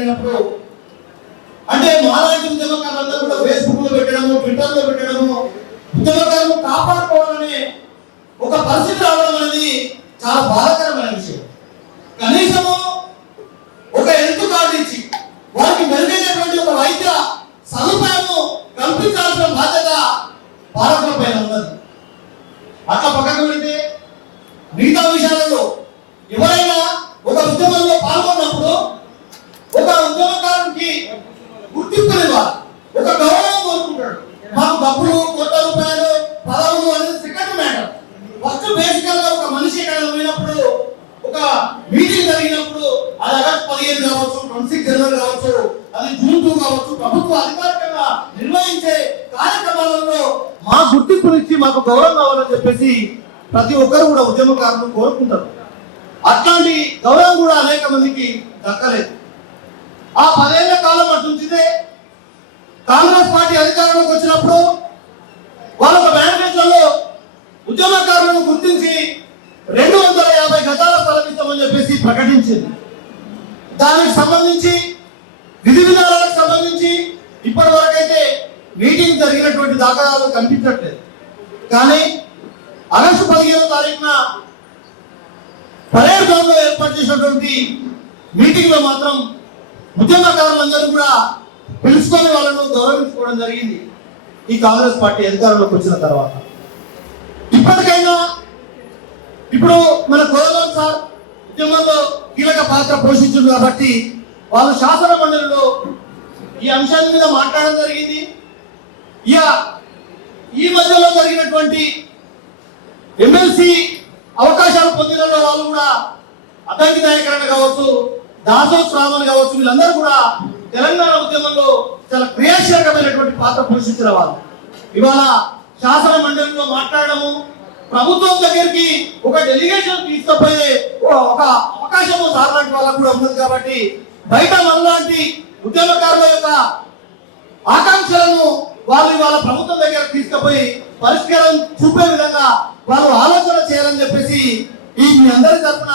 జరిగినప్పుడు అంటే మాలాంటి ఉద్యమకారులందరూ కూడా ఫేస్బుక్లో పెట్టడము ట్విట్టర్లో పెట్టడము ఉద్యమకారులను కాపాడుకోవాలనే ఒక పరిస్థితి రావడం అనేది చాలా బాధాకరమైన విషయం. కనీసము ఒక హెల్త్ కార్డు ఇచ్చి వారికి మెరుగైనటువంటి ఒక వైద్య సదుపాయము కల్పించాల్సిన బాధ్యత పాలకుల పైన ఉన్నది. కావచ్చు ప్రభుత్వ అధికారికంగా నిర్వహించే కార్యక్రమాలలో మా గుర్తింపునిచ్చి మాకు గౌరవం కావాలని చెప్పేసి ప్రతి ఒక్కరు కూడా ఉద్యమకారులు కోరుకుంటారు. అట్లాంటి గౌరవం కూడా అనేక మందికి దక్కలేదు. ఆ పదేళ్ళ కాలం అటు ఉంచితే కాంగ్రెస్ పార్టీ అధికారంలోకి వచ్చినప్పుడు వాళ్ళ మేనిఫెస్టోలో ఉద్యమకారులను గుర్తించి రెండు వందల యాభై గజాల స్థలం ఇస్తామని చెప్పేసి ప్రకటించింది. దానికి సంబంధించి జరిగినటువంటి దాఖలాలు కనిపించట్లేదు. కానీ ఆగస్టు పదిహేనో తారీఖున పరేడ్ గ్రౌండ్లో ఏర్పాటు చేసినటువంటి మీటింగ్లో మాత్రం ఉద్యమకారులందరూ కూడా పిలుచుకొని వాళ్ళను గౌరవించుకోవడం జరిగింది. ఈ కాంగ్రెస్ పార్టీ అధికారంలోకి వచ్చిన తర్వాత. ఇప్పటికైనా ఇప్పుడు మన గౌరవం సార్ ఉద్యమంలో కీలక పాత్ర పోషించింది కాబట్టి వాళ్ళు శాసన మండలిలో ఈ అంశాల మీద మాట్లాడడం జరిగింది. ఇక ఈ మధ్యలో జరిగినటువంటి ఎమ్మెల్సీ అవకాశాలు పొందిన వాళ్ళు కూడా అద్దంకి నాయకరణ కావచ్చు దాసోత్ రామన్ కావచ్చు వీళ్ళందరూ కూడా తెలంగాణ ఉద్యమంలో చాలా క్రియాశీలకమైనటువంటి పాత్ర పోషించిన వాళ్ళు. ఇవాళ శాసన మండలిలో మాట్లాడము ప్రభుత్వం దగ్గరికి ఒక డెలిగేషన్ తీసుకుపోయే ఓ- ఒక అవకాశము సార్ లాంటి వాళ్ళకు కూడా ఉన్నది కాబట్టి బయట మనలాంటి ఉద్యమకారుల యొక్క ఆకాంక్షలను వాళ్ళు ఇవాళ ప్రభుత్వం దగ్గర తీసుకుపోయి పరిష్కారం చూపే విధంగా వాళ్ళు ఆలోచన చేయాలని చెప్పేసి ఈ మీ అందరి తరఫున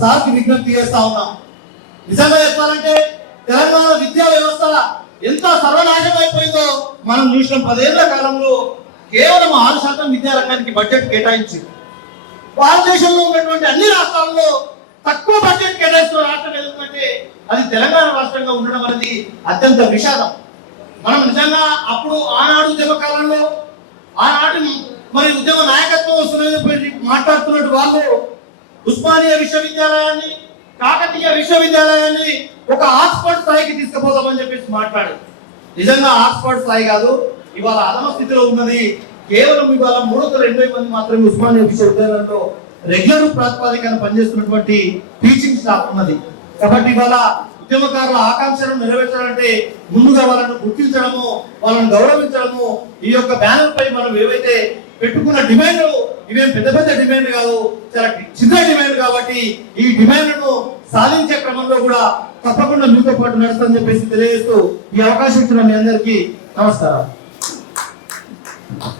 సార్కి విజ్ఞప్తి చేస్తా ఉన్నాం. నిజంగా చెప్పాలంటే తెలంగాణ విద్యా వ్యవస్థ ఎంత సర్వనాశనం అయిపోయిందో మనం చూసిన పదేళ్ళ కాలంలో కేవలం ఆరు శాతం విద్యారంగానికి బడ్జెట్ కేటాయించింది. భారతదేశంలో ఉన్నటువంటి అన్ని రాష్ట్రాల్లో తక్కువ బడ్జెట్ కేటాయిస్తున్న రాష్ట్రం ఏదంటే అది తెలంగాణ రాష్ట్రంగా ఉండడం అనేది అత్యంత విషాదం. మనం నిజంగా అప్పుడు ఆనాటి మరి ఉద్యమ నాయకత్వం వస్తున్నది మాట్లాడుతున్నట్టు వాళ్ళు ఉస్మానియా విశ్వవిద్యాలయాన్ని కాకతీయ విశ్వవిద్యాలయాన్ని ఒక ఆక్స్ఫర్డ్ స్థాయికి తీసుకుపోదామని చెప్పేసి మాట్లాడారు. నిజంగా ఆక్స్ఫర్డ్ స్థాయి కాదు ఇవాళ అధమ స్థితిలో ఉన్నది. కేవలం ఇవాళ మూడు వందల ఎనభై మంది మాత్రమే ఉస్మానియా విశ్వవిద్యాలయంలో రెగ్యులర్ ప్రాతిపాదికన పనిచేస్తున్నటువంటి టీచింగ్ స్టాఫ్ ఉన్నది. కాబట్టి ఇవాళ ఉద్యమకారుల ఆకాంక్షలను నెరవేర్చాలంటే ముందుగా వాళ్ళను గుర్తించడము వాళ్ళను గౌరవించడము ఈ యొక్క బ్యానర్ పై మనం ఏవైతే పెట్టుకున్న డిమాండ్ ఇవేం పెద్ద పెద్ద డిమాండ్ కాదు చాలా చిన్న డిమాండ్ కాబట్టి ఈ డిమాండ్ను సాధించే క్రమంలో కూడా తప్పకుండా మీతో పాటు నడుస్తుందని చెప్పేసి తెలియజేస్తూ ఈ అవకాశం ఇచ్చిన మీ అందరికీ నమస్కారం